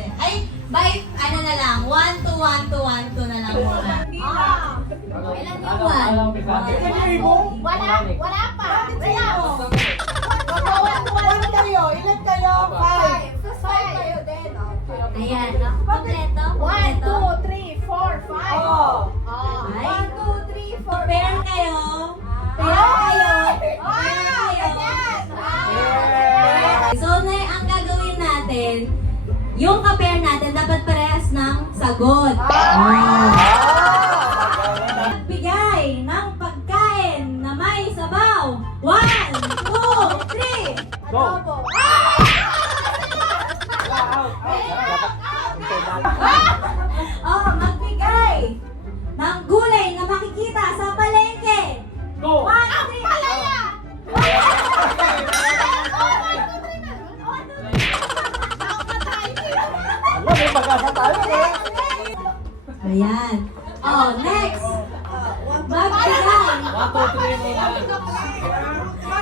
Hindi. Ay, by, ano na lang, 1, 2, 1, 2, 1, 2 na lang muna. Ilan yung 1? Wala pa. Wala. Ilan kayo? Ilan kayo? 5. Five kayo din. Ayan, no? Kompleto? 1, 2, 3, 4, 5. Oh. 1, 2, 3, 4. Pair kayo. Pair kayo. Pair kayo. So, ang gagawin natin, yung ka-pair natin, dapat parehas ng sagot. Magbigay ng pagkain na may sabaw. 1, 2, 3. Go! Oh, magbigay ng gulay na makikita sa palengke. Go! 1, 3. Palaya! Wala, may pag-asa tayo eh. Ayan. Oh, next. Magbigay. 1, 2, 3 muna.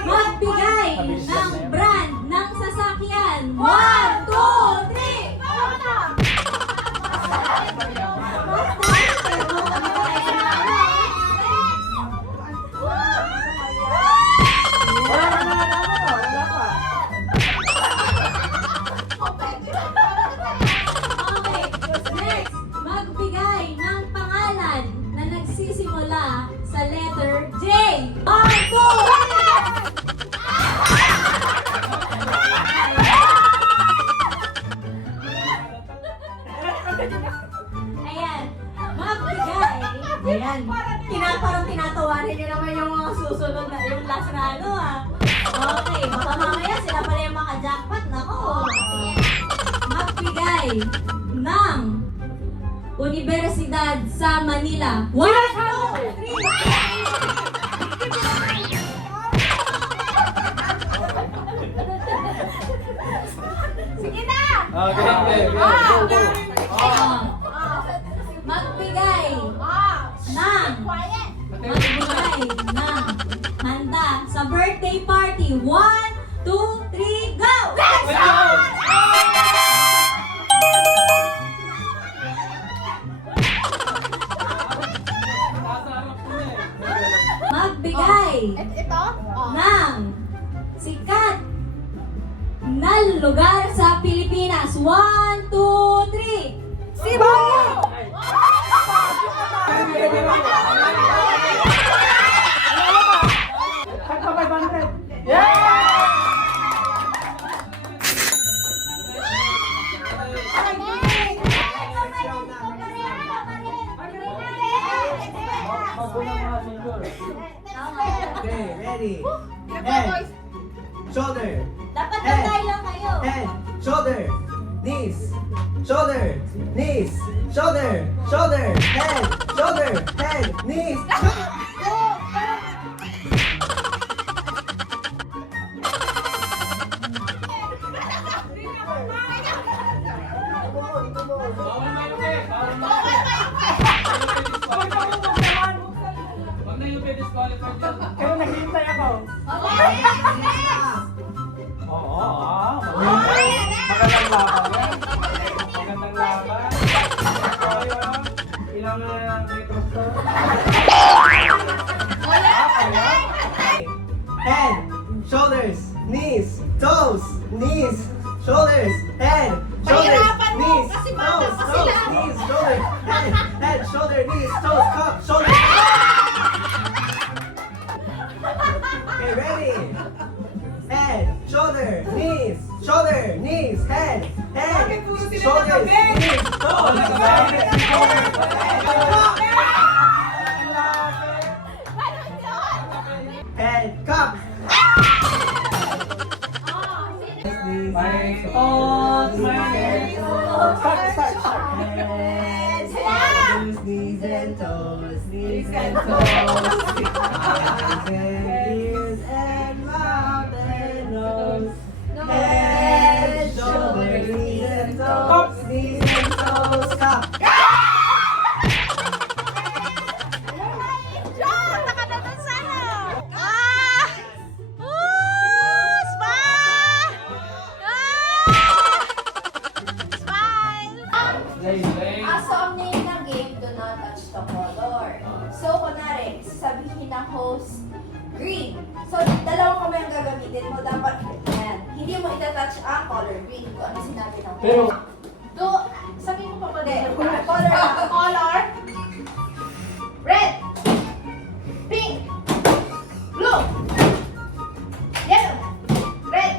Magbigay ng brand ng sasakyan. 1, 2, 3. Wala pa. Okay. Next. Magbigay ng pangalan na nagsisimula sa letter J. 1, 2, 3. Ayan. Magbigay. Ayan. Parang tinatawarin niyo naman yung mga susunod na, yung last na ano ah. Okay. Baka mamaya sila pala yung maka-jackpot. Nako. Magbigay ng Universidad sa Manila. 1, 2, 3. Sige na! Okay, go. Magbigay ng Quiet! magbigay ng handa sa birthday party. 1, 2, 3, go! Let's go! Magbigay Ito? ng sikat na lugar sa Pilipinas. 1, 2, 3. Cebu! Hagpa 500. Yeah! Okay, ready. Head, shoulder, Dapat Head. tatay lang kayo. head, shoulder, knees, shoulder, knees, shoulder, shoulder, head, knees. Pero naghihintay ako. Oo, magandang laban yan. Magandang laban. Ilang metros to? Head, shoulders, knees, toes, knees, shoulders, head, shoulders, Pahirapan mo, knees, kasi bata toes, pa toes, sila. knees, shoulders, head, shoulder, knees, toes, cup, shoulders. Okay, ready? Head, shoulder, knees, head, shoulders, knees, toes. Head, cup. My thoughts, my head. Start. Head, knees and toes, knees and toes, eyes and ears and mouth and nose. Head, shoulders, knees and toes, knees and toes, cup. John! Nakadadan sana! Smile! itatouch ang color green. Kung ano sinabi ng Pero, sabihin mo pa ba din? Color. Red. Pink. Blue. Yellow. Red.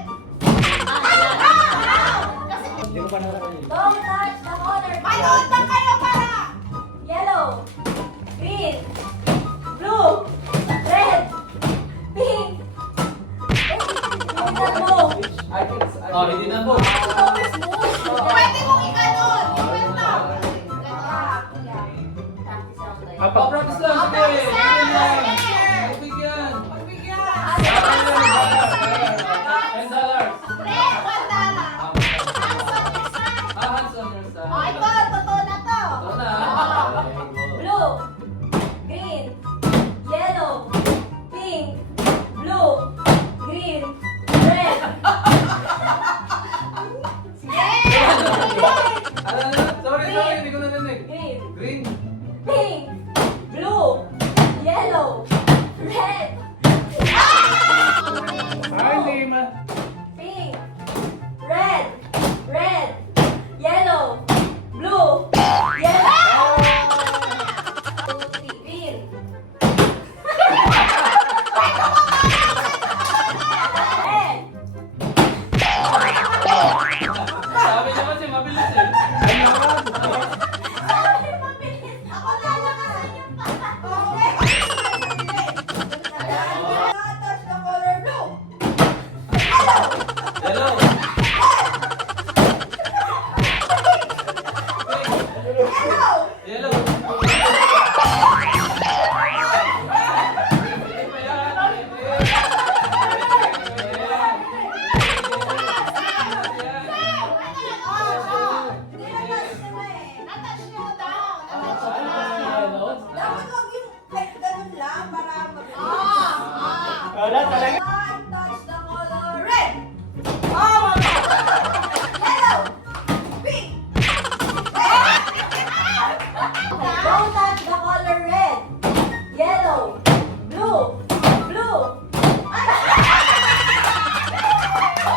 hindi ko pa nakakain. Don't touch the color. Manood na kayo para! Yellow, green, blue, red, pink. Oh, hindi na po. Pwede mong ikanon! Ikwento! Practice lang. Sige. Practice lang. Pagbigyan. $10. Red, $1. Hands on your side. Oh, ito, totoo na to. Ito na. Blue, green, yellow, pink, blue, green, red. Sorry, hindi ko narinig. Green, Green. pink, blue, yellow, red, Ay, lima. pink, red, yellow, blue, yellow. Green. Red. Sabi niya kasi mabilis eh. Ako na lang yung Okay. Touch the color blue. Hello. Yellow. Yellow. Hindi pa Natouch niyo daw. Dapat huwag yung like ganun lang para Wala talaga. Touch the color red. Yellow. Pink. Don't touch the color red, yellow, blue, blue.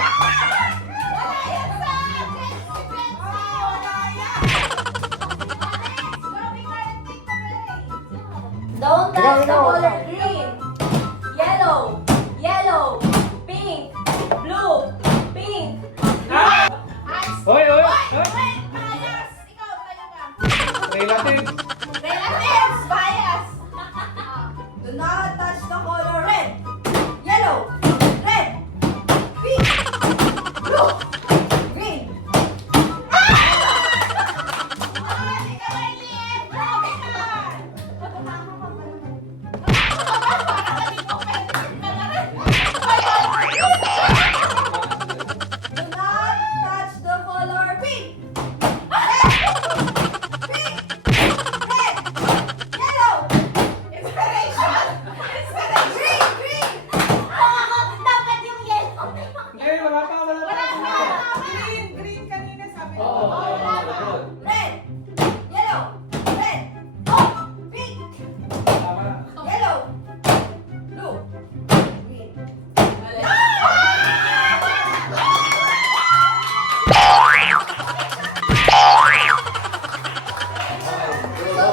Wala yan sa akin. Wala yan. Grabe ka yung take Don't touch the color green, yellow, pink, blue, pink. Hoy, hoy. Wait, bias. Ikaw, tayo ka. Relative. Relatives, bias. Do not touch the color red, yellow, red, pink, blue, green. Ay, ikaw ay liit. Grabe ka. Do not touch the color pink. Pink, red, yellow. Inspiration. Green, green. Dapat yung yellow. Hindi, wala pa. Green kanina sabi Oo, oo. Red, yellow, red, oh, pink, Tama. yellow, blue, green. So,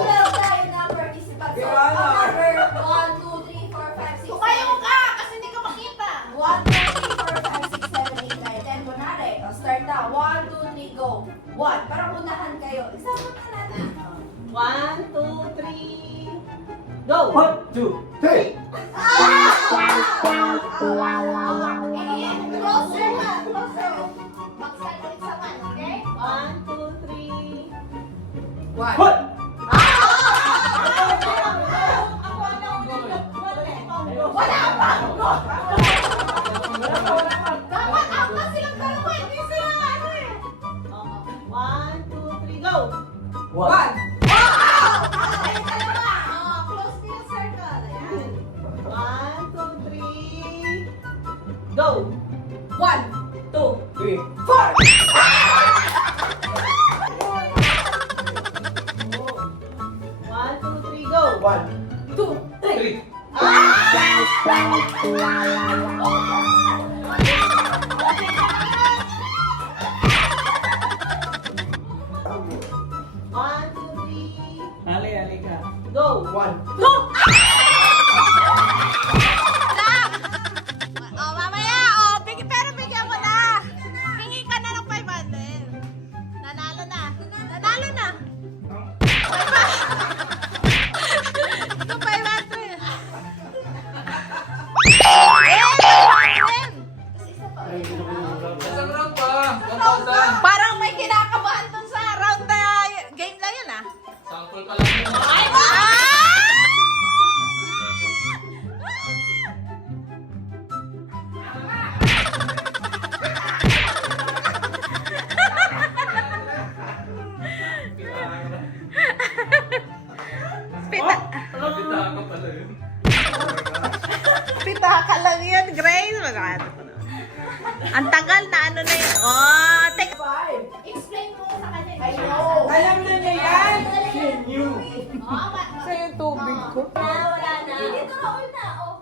meron tayo na participants. So, number 1, 2, 3, 4, 5, 6, 7. Tumayo ka kasi hindi ka makita. 1, 2, 3, 4, 5, 6, 7, 8, 9, 10. Kunwari, start na. 1, 2, 3, go. 1. Parang unahan kayo. Isama ka natin. 1, 2, 3, go. 1, 2, 3. Closer na. Closer. Mag-start ulit sa 1, okay? 1, 2, 3. 1. Hot. Wala pa! Dapat angkas silang dalawa, hindi sila ano eh. 1, 2, 3, go. 1. Close to yung circle. Ayan. 1, 2, 3, go. 1, 2, 3. 4. 1, 2, 3, go. 1, 2, 3. Ah! Parang may kinakabahan dun sa round na game na yun ah. Sample pa lang yun. Ay, ah! Pita, Kapita ka pala yun. pitaka lang yun, Grace. Ang tagal na ano na yun. Oh, take. Five. Explain mo sa kanya. I know. Alam na niya yan! Sa yung tubig ko. Wala na. Dito na all na. Oh.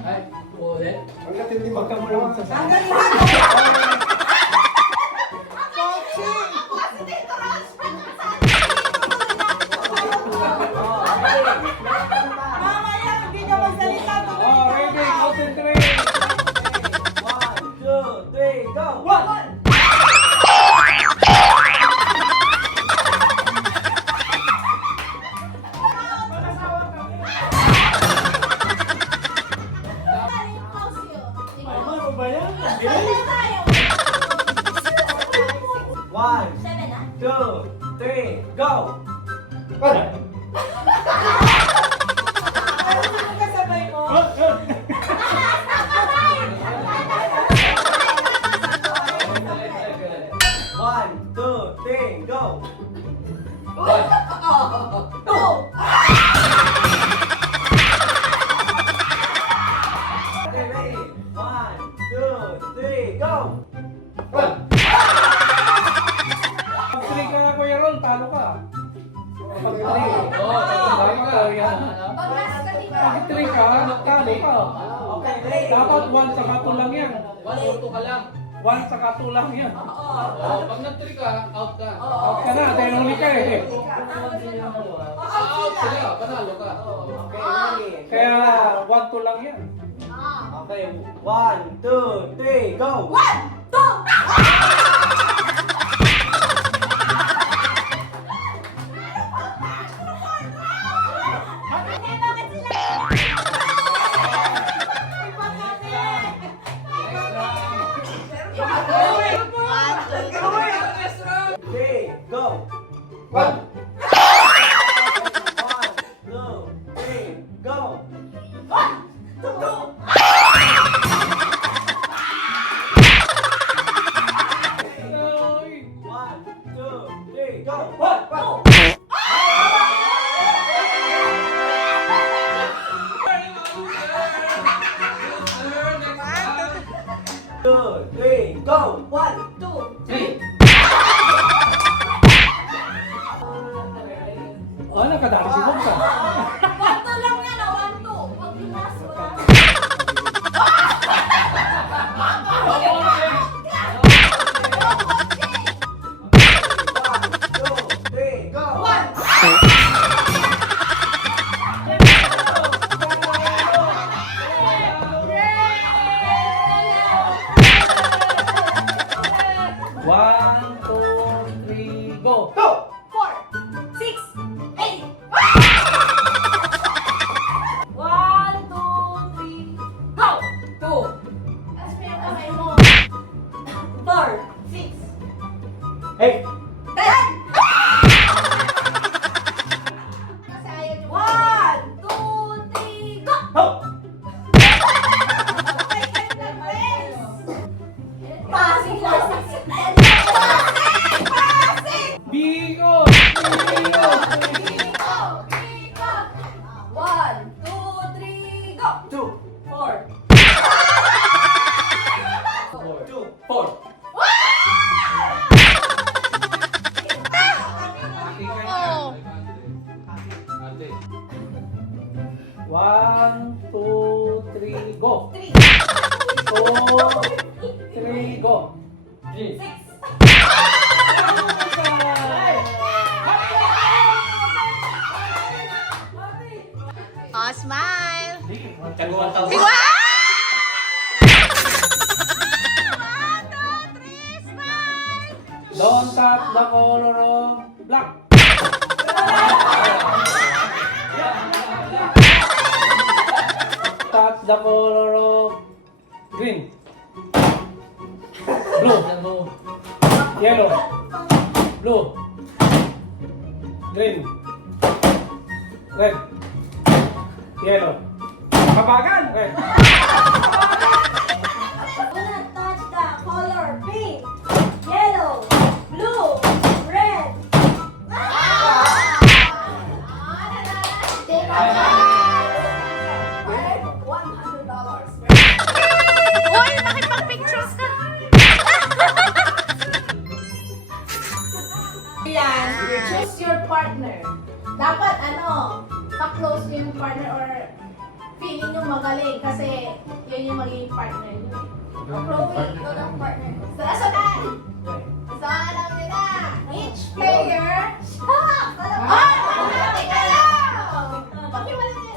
Ay, ulit. Ang katindi magkamuha sa Ang galing. Mamaya, hindi ka magsalita. Oh, ready, concentrate. 1, 2, 3, go! 1! Ano ba yan? One, Seven na. 2, 3, go! Kasabay mo? One, two, three, go! Okay, ready? One, two, three, go! Pag-three ka nga, Kuya Ron, talo ka. Pag-three. Pag-three ka, talo ka. Okay, ready? Dapat one sa kato lang yan. 1 or 2 ka lang. One sa kato lang yan. Oh, pag nag-3 ka, out ka. Out ka na, dahil huli ka eh. Out sila, panalo ka. Okay, ready? Kaya 1-2 lang yan. Okay, 1, 2, 3, go! Three, go! 1, 2, 3, go! One, two, three, go! One! Two, three, go! 1, 2, 3! Oh, nakadari si Bogsa. One-two lang yan. One-two. Pag yung last one. One, two, three, go! One, two, three, go! Go! 4, 6, 8. 1, 2, 3, go! 2, Tapos may yung kamay mo. 4, 6, Hey! 10. Kasi ayaw niyo. 1, 2, 3, go! Ho! Okay, kayo na, Grace. Passing last. Bigo! Bigo! Go! Go! 1, 2, 3, go! Two, 4. two, four. Oh. Ate. One, two, three, go! 3, Two, three, go! 6. Oh, smile. Kagawa tao. Wow! 1, 2, 3, smile. Don't tap the color of black. Tap the color of green. Blue. Blue. Yellow. Blue. Green. Red. Yellow. Kabagan. Red. Do not touch the color pink, yellow, blue, red. $100. Uy, nakipag-pictures ka. Choose your partner. Dapat pa-close nyo yung partner or feeling nyo magaling kasi yun yung magiging partner nyo. Chloe, ikaw ang partner ko. Saan? So, alam nyo na, each player, teka lang! Pakiwala nyo.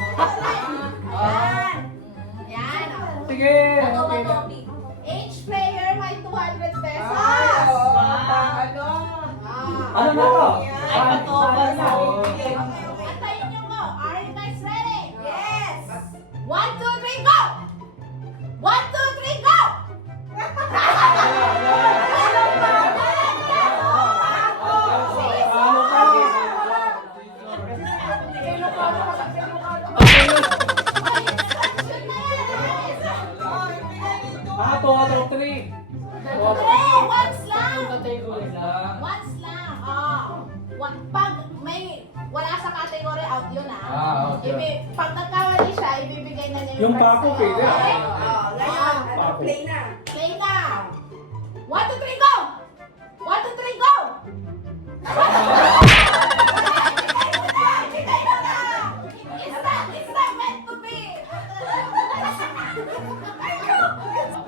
Ayan. Ayan. Sige. Bato, bato, Each player may 200 pesos. Ano na to? Ay, bato, bato. Antayin nyo mo. Are you guys ready? Yes! 1, 2, 3, go! 1, 2, 3, go! Two out of three. Once lang! Category lang. Once lang. Pag may wala sa category, out yun out yun. Pag nagkawali siya, ibibigay na niya Yung first pako, sa'yo. pwede. Okay? Ngayon, Pako. play na. Play na! 1, 2, 3, go! 1, 2, 3, go! It's not meant to be!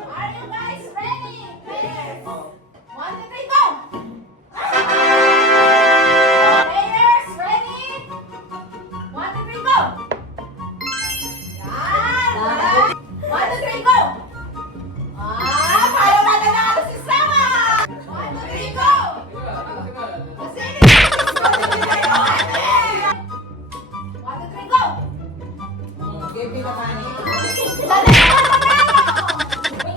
Are you guys ready? Yes! 1, 2, 3, go! Players, ready? 1, 2, 3, go! Yan! 1, 2, 3, go! Parang mananalo si Sama! 1, 2, 3, go! Kasi hindi ko 1, 2, 3, go! Give me the money. Dali na mananalo!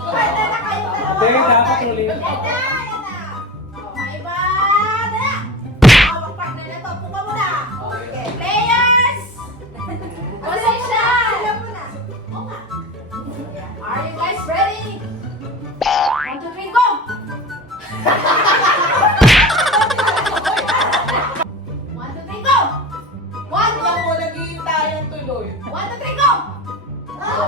Pwede na kayo dalawa. Hindi, dapat ulit. Yan na, yan na. May iba na. Mag-partner na to. Puka mo na. Okay. Players! Position! Alam mo na. Oo nga. Are you guys ready? 1, 2, 3, go! 1, 2, 3, go! 1, 2, Ikaw mo, naghihintay yung tuloy. 1, 2, 3, go! Talo,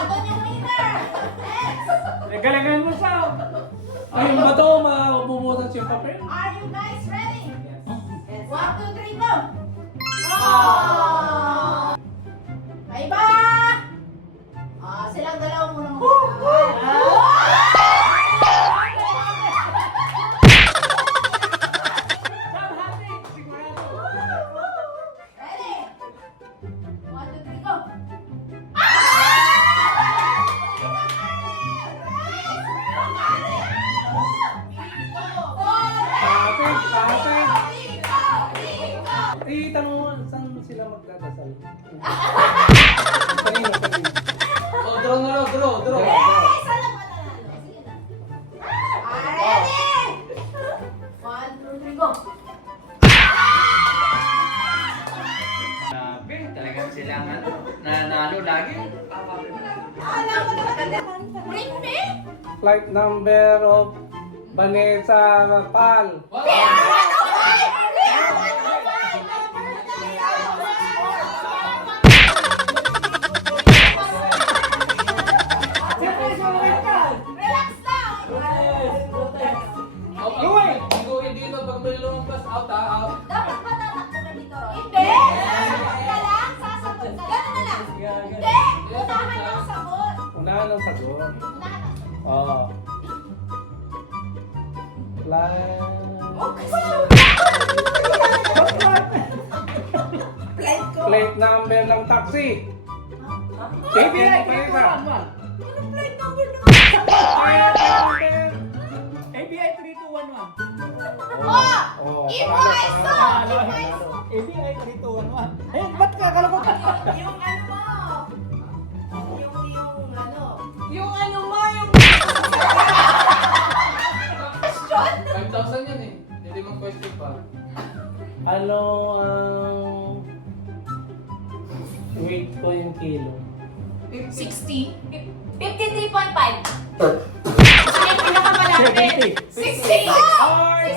doon yung winner! Next! Galingan mo sa. Ay, ba ito? Mabubutas yung papel. Are you guys ready? 1, 2, 3, go! Oh! May iba! Silang dalawa muna Ready? 1, 2, 3, go! Tanong mo, saan sila magdadasal? Kanina. Oh, draw na lang, draw. Isa lang mananalo. Sige na. Ready? 1, 2, 3, go! Grabe, talagang silang nanalo lagi. Alam mo naman. Bring me? Flight number of Vanessa Pal. Relax lang. Iguin dito pag may lumabas, out out. Dapat ba tatakbo ka dito, Roy? Hindi! Sasagot ka lang, sasagot ka. Gano'n na lang. Hindi! Unahan ang sagot. Unahan ang sagot. Unahan ang sagot. Oo. Flight. Plate ko. Plate number ng taxi. ABI pa rin ka. 3211. ABI 3211. Oh! Oo. Ivoice to! Ivoice to! ABI 3211. Eh, ba't kakalagot? Yung ano mo? Yung ano? 53.5. Ay, pinakamalapit. 60! Ay,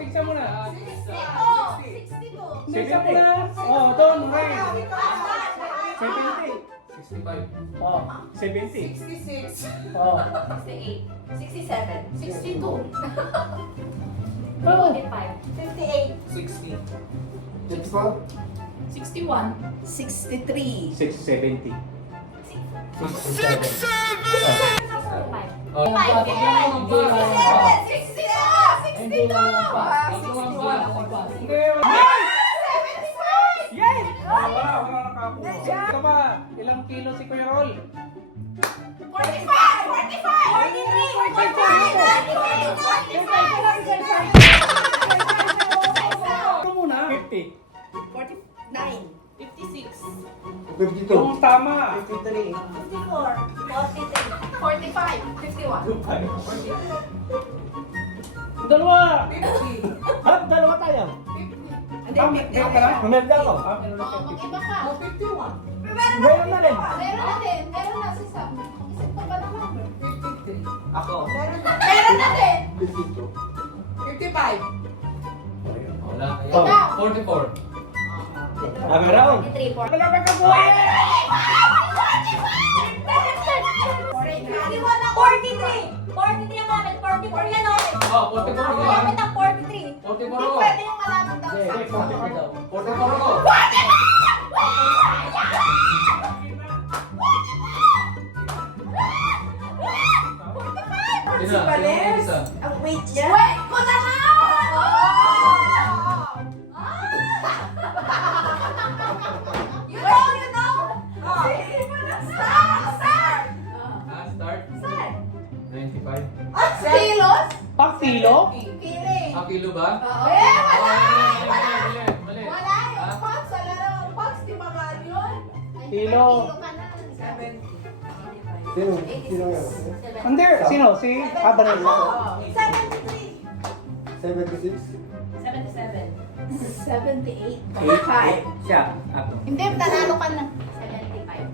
tigsa mo na. 62! Tigsa mo na. Oh, doon, Ray. 70. 65. Oh, 70. 66. Oh. 68. 62! 67. 62. Oh. 55. 58. 60. 61. 63. 670. 67. Oh, Five. Yay! Wala nakapo. Ito ba? Ilang kilo si Kuya Rol? 45! Ito muna. 50. 49. 56! Yung tama. 53. 44. 45! 51! Dalawa. 50. Ah, dalawa tayo. Hindi, Meron ka na? Meron ako. Oo, mag-iba ka! Oh, 51. Meron na rin. Meron na din! Meron na si Sam! Mag-isip ka pa ng number! 53. Ako. Meron na din! 55. Wala. Ikaw. 44. Ah, meron. 43. Wala ka kabuhay! 43! 43 ang gamit. 44 yan, oh. Oh, 44 Ang ko. gamit ang 43. 44 Hindi ko. pwede yung malapit daw Hindi, sa 44 ko. Si Isa. Vales, Isa. ang weight niya. Wait ko na nga! You know! Start! Start! Ah, start. Start! 95. Kilos? Pang kilo? Feeling! Ah, kilo ba? Eh, wala! Mali. Mali. Wala yung Fox! Wala yung Fox! Di ba nga yun? Ay, Kilo. kilo ka na. Sino? Sino yan? Hindi. Sino? Si Adanel. Oh. 73! 76? 77. 78. 85. Siya. Ako. Hindi, nanalo ka na. 75.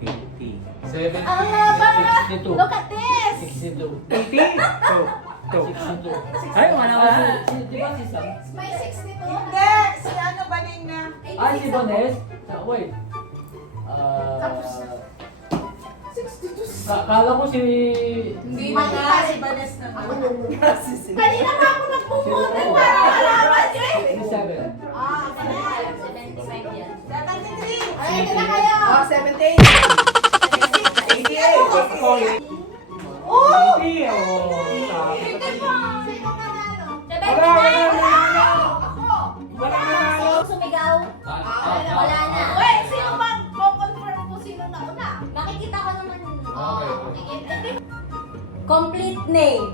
80. 70. Ah, 62. look at this! 62. 80? Two. 62. Ay, wala ka. May 62. Hindi, si ano ba rin na? Ay, si Bones? Wait. Tapos, 62. Kala ko si... Hindi na nga, si Vanes na kanina pa ako nagpumunod para malaman nyo eh. 67. Ah, ganun. 75 yan. 73. Ay, ito na kayo. Oh, 78. 88. Oh! 80. Oh. Hindi po. Sino nanalo? 79! Ako. Wala ka na. Sumigaw. Wala na. Wait, sino bang confirm po sino nauna? Nakikita ko naman. Okay. Complete name.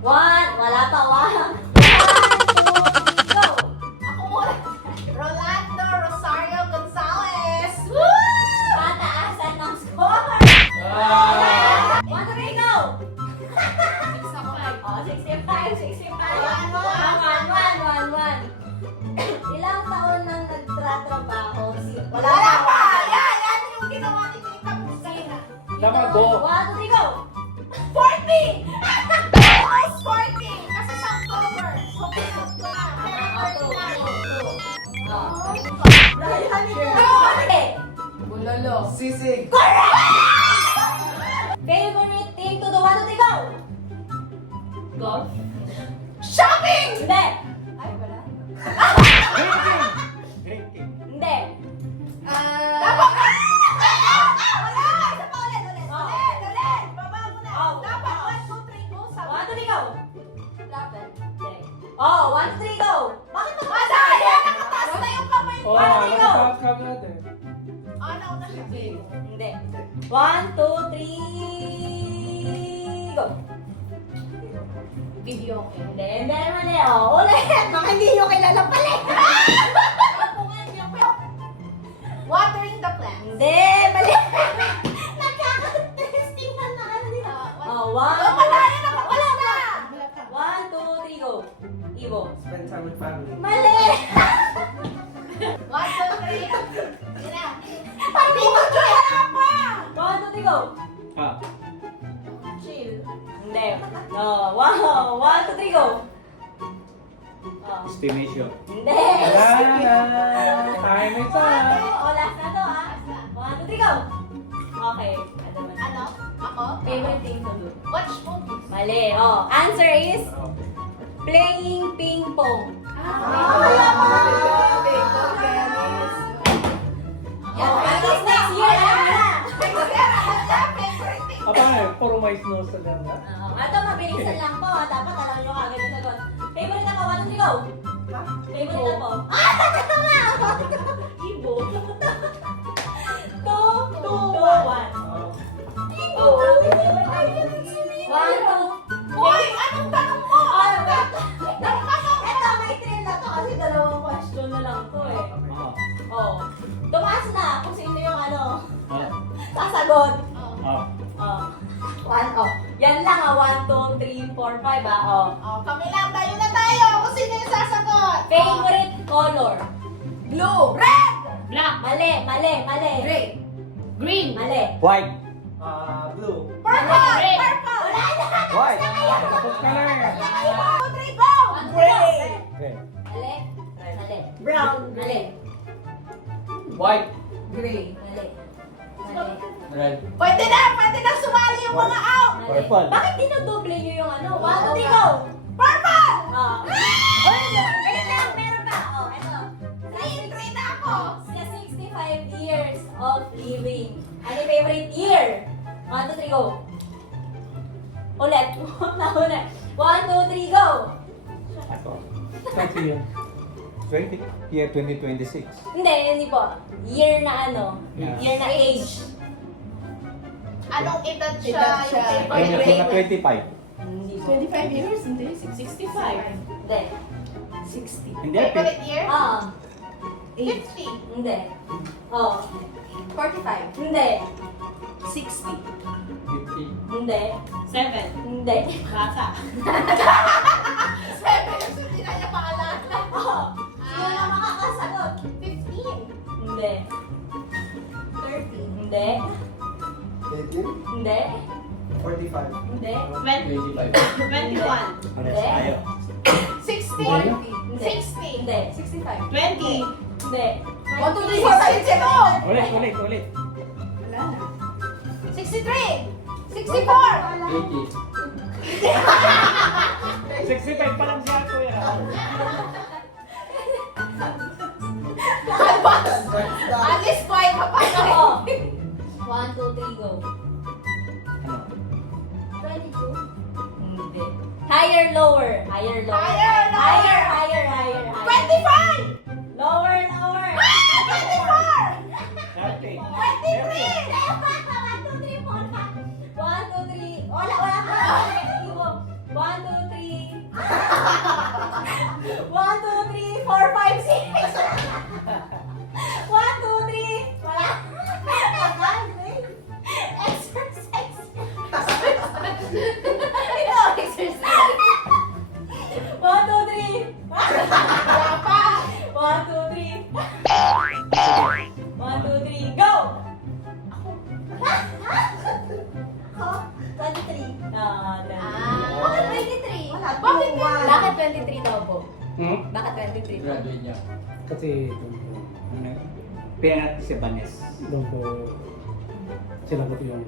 One. Wala pa. One. 2, go. Ako muna. Rolando Rosario Gonzalez. Pataasan ng score. 1, 2, 3, go. 65. 1, 1. Ilang taon nang nagtatrabaho si... Wala pa. Yan yung ginawa ni Tita Pusina. Dapat go. 1, 2, 3, go. 40! Almost 40! Kasi sa October. So, pinag ko na. Bulalo. Sisig. Favorite team to the 1, 2, 3, go. Golf. Shopping! Hindi. Ay, wala. Drinking. Hindi. Dapat ka! Wala! Isa pa ulit. Baba mo na. Oh. Dapat 1, 2, 3, go. 1, 2, 3, go. Dapat. Hindi. Oh, 1, 2, 3, go. Bakit mo Wala! Yan! Nakataas na yung kamay mo. Oh, nakataas ka agad eh. Nauna siya. Hindi. 1, 2, 3, go. Video okay. Hindi naman eh. Oh, ulit. Baka hindi nyo kilala pala. Watering the plant. Hindi, mali. Nagkaka-testing na ano nila. Oh, 1, Wala na. Wala na. 1, 2, 3, go. Ivo. Spend time with family. Mali. 1, 2, 3. Yun na. Hindi mo wala pa! 1, 2, 3, go! Ah. Chill. Hindi. No. Wow. 1, 2, 3, go! Oh. Estimation. Hindi. Time is One, up. two. Oh, last na to, ha? 1, 2, 3, go! Okay. Ano naman? Ano? Ako? Favorite thing to do? Watch movies. Mali. Oh, answer is playing ping pong. Yan, at least next year, alam mo na. Apa nga, puro mais nose na lang. ah. Ito, mabilisan lang to. Dapat alam nyo kagad yung sagot. Favorite ako, 1, 2, 3, go! Favorite ako. Ah, tama nga! Ibo. 2, 2, 1. Ibo. 1, 2. Hoy! Anong tanong mo? Ito, may thrill na to kasi dalawang question na lang to eh. Ah. Oh. Tumaas na kung sino yung Ah. sasagot. Ah. Oh. 1, oh. Yan lang ah. 1, 2, 3, 4, 5 ah. Oh. Oh, kami lang tayo na tayo. Kung sino yung sasagot? Favorite color? Blue. Red. Black. Mali, mali, mali. Gray. Green. Mali. White. Blue. Purple. Red. Purple. Wala na. White. Tapos ka lang eh. 2, 3, go. Gray. Okay. Mali. Mali. Brown. Mali. White. Gray. Mali. Mali. Red. Pwede na sumali yung mga out. Mali. Purple. Bakit dinodoble nyo yung 1, 2, 3, go! Purple. Oh. Ayun lang, meron pa. Oh, ito. Green na ako. Sa 65 years of living. Ano yung favorite year? 1, 2, 3, go! Ulit. Nauna. 1, 2, 3, go! Ako. 20 yun. 20? Year 2026. Hindi po. Year na ano? Yeah. Year na age. Anong edad siya? Edad siya. Yung Ayun, favorite na 25. Hindi po. 25 years? Hindi. 65. Hindi. 60. Hindi, Favorite year? Ah. 50. Hindi. Oh. 45. Hindi. 60. 50. Hindi. 7. Hindi. Bata. 7. Hindi na niya paalala. Oh. Sino na makakasagot? 15. Hindi. 30. Hindi. 18. Hindi. 45. Hindi. 25. 21. Pares tayo. 60. Hindi. 60. Hindi. 65. 20. Hindi. 1, 2, 3, 4, 5, 6, 7. Ulit. Wala na. 63. 64. 80. 65 pa lang siya, kuya. Alis ko ay kapag. Oo. 1, 2, 3, go. Ano? 22? Hindi. Higher, lower. Higher, lower. Higher, lower. Higher. 25. Lower, lower. 24. Dati. 23. 1, 2, 3, 4, 5. 1, 2, 3. Wala pa. 1, 2, 3. 1, 2, 3, 4, 5, 6. 1, 2, 3. Wala. Exercise. Ito, exercise. 1, 2, 3. Wala pa. 1, 2, 3. 1, 2, 3, go! Ako? 23. Ah, 23. Bakit 23? Bakit yan? Bakit 23 daw po? Hmm? Bakit 23 po? Graduate niya. Kasi ano, pinangat si Banes. Doon ko sinagot yung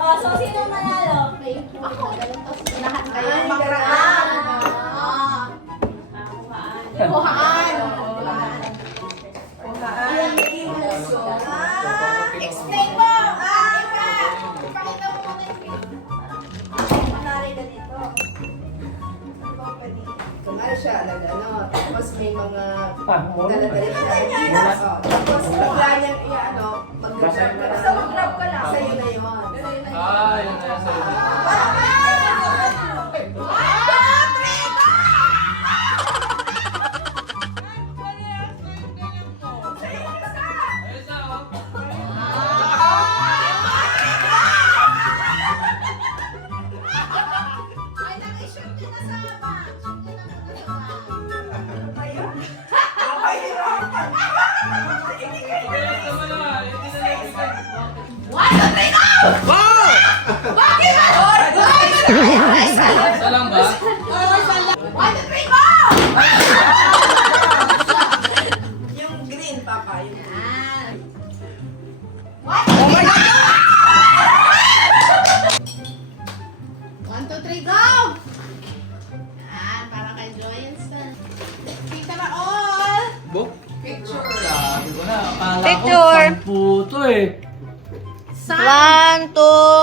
Oh, so sino manalo? Ako. Lahat kayo Ay, magraan. Kuhaan. Explain mo. Ipakita mo muna yung Commercial, tapos may mga muna. dala-dala siya. Tapos bigla niyang mag-grab ka lang. Basta mag-grab ka lang. Sa'yo na yun. Ah, yun na yan sa'yo. Ayun na, oh. Ay, nag-shoot yun na sama. Shoot yun na muna sama. Bilis naman na. Hindi na naibigan. 1, 2, 3, go! Wow! Bakit ba? Isa lang ba? 1, 2, 3, go! Yung green, papa. Yung Yan. Oh my God! 1, 2, 3, go! Yan, para kay Joyance. Kita na all! Book? Picture. Sabi ko na, akala ko Picture. 10 to eh. 1, 2,